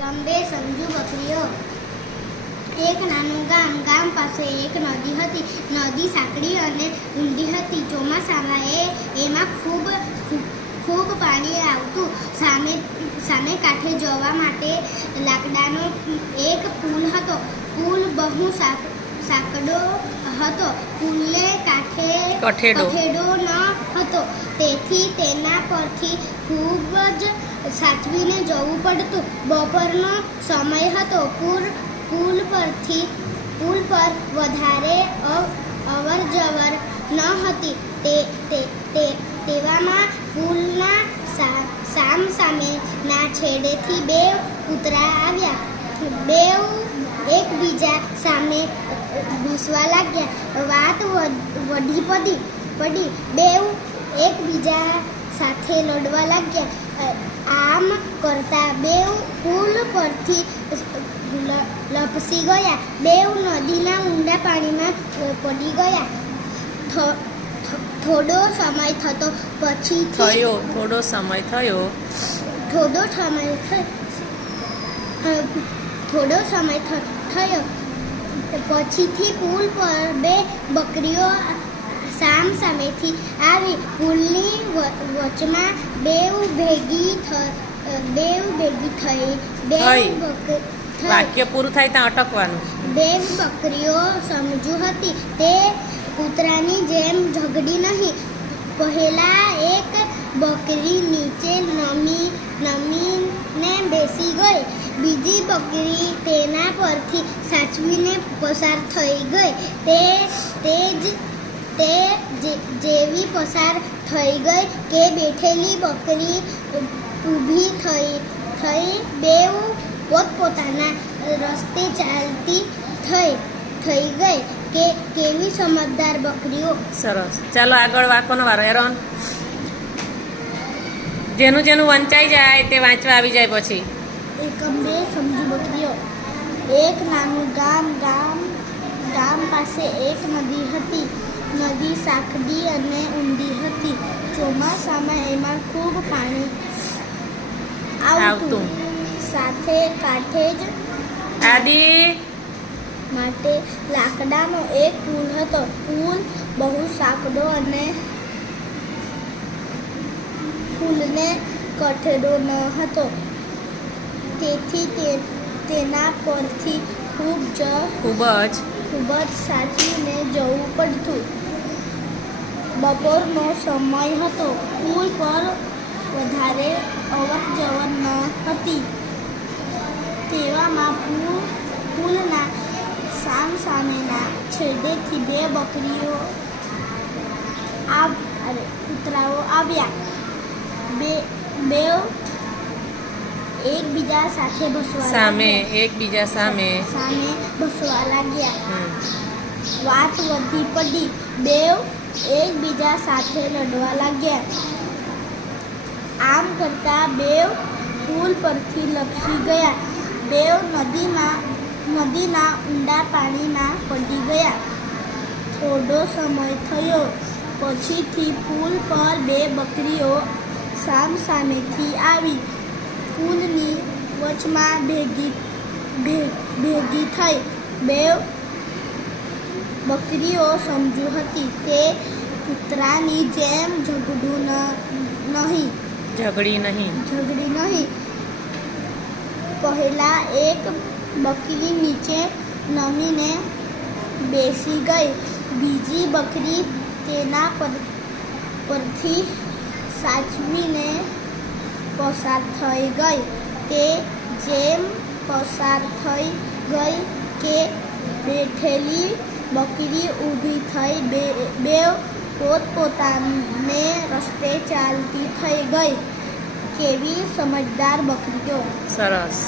એકંબે સમજુ બકરીઓ. એક નાનું ગામ ગામ પાસે એક નદી હતી. નદી સાંકડી અને ઊંડી હતી. ચોમાસામાં એ, એમાં ખૂબ, ખૂબ- પાણી આવતું. સામે સામે કાંઠે જવા માટે લાકડાનો એક પુલ હતો. પુલ બહુ સાક સાંકડો હતો. પુલને કાંઠે કઠેડો. ન હતો. તેથી તેના પરથી ખૂબ જ સાચવીને જવું પડતું. બપોરનો સમય હતો. પુલ પુલ પરથી પુલ પર વધારે અવ- અવર જવર ન હતી. તે તે તેવામાં પુલના સામ સામેના છેડેથી બે કૂતરા આવ્યા. બે એકબીજા સામે ઘૂસવા લાગ્યા. વાત વધ- પડી પડી. બેઉ એકબીજા સાથે લડવા લાગ્યા. આમ કરતા બેઉ પુલ પરથી લપસી ગયા. બેઉ નદીના ઊંડા પાણીમાં પડી ગયા. થોડો સમય થતો પછી થયો થોડો સમય થયો. થોડો સમય થ- અ, થોડો સમય થયો. પછીથી પુલ પર બે બકરીઓ સામ સામેથી આવી. પુલની વચમાં બેઉ ભેગી થ- ભેગી થઈ બે વાક્ય પૂરું થાય ત્યાં અટકવાનું. બે બકરીઓ સમજુ હતી. તે કૂતરાની જેમ ઝઘડી નહીં. પહેલા એક બકરી નીચે નમી નમીને બેસી ગઈ બકરી તેના પરથી સાચવીને પસાર થઈ ગઈ. તે તે જ, તે જેવી પસાર થઈ ગઈ કે બેઠેલી બકરી ઊભી થઈ થઈ બેઉ પોતપોતાના રસ્તે ચાલતી થઈ થઈ ગઈ કે કેવી સમજદાર બકરીઓ. સરસ. ચાલો આગળ વાંકોનો વારો. એરોન જેનું જેનું વંચાઈ જાય તે વાંચવા આવી જાય પછી. એકમ બે સમજુ બકરીઓ. એક નાનું ગામ ગામ ગામ પાસે એક નદી હતી. નદી સાંકડી અને ઊંડી હતી. ચોમાસામાં એમાં ખૂબ પાણી આવતું. સાથે કાંઠે જ આદી! માટે લાકડાનો એક પુલ હતો. પુલ બહુ સાંકડો અને પુલને કઠેડો ન હતો. તેથી તે તેના પરથી ખૂબ જ ખૂબ જ ખૂબ જ સાચવીને જવું પડતું. બપોરનો સમય હતો. પુલ પર વધારે અવર જવર ન હતી. તેવામાં પુલ પુલના સામ સામેના છેડેથી બે બકરીઓ આવ અરે કૂતરાઓ આવ્યા. બે બે એકબીજા સાથે બસવા સામે. એકબીજા સામે. સામે બસવા લાગ્યા. વાત વધી પડી. બેવ એકબીજા સાથે લડવા લાગ્યા. આમ કરતા બેવ પુલ પરથી લપસી ગયા. બેવ નદીમાં નદીના ઊંડા પાણીમાં પડી ગયા. થોડો સમય થયો. પછીથી પુલ પર બે બકરીઓ સામ સામેથી આવી. પુલની વચમાં ભેગી ભેગી થઈ. બે બકરીઓ સમજુ હતી તે કૂતરાની જેમ ઝઘડું ન નહીં. ઝઘડી નહીં. ઝઘડી નહીં. પહેલા એક બકરી નીચે નમીને બેસી ગઈ. બીજી બકરી તેના પર પરથી સાચવીને પસાર થઈ ગઈ તે જેમ પસાર થઈ ગઈ કે બેઠેલી બકરી ઊભી થઈ, બે બે પોતપોતાને રસ્તે ચાલતી થઈ ગઈ. કેવી સમજદાર બકરીઓ. સરસ.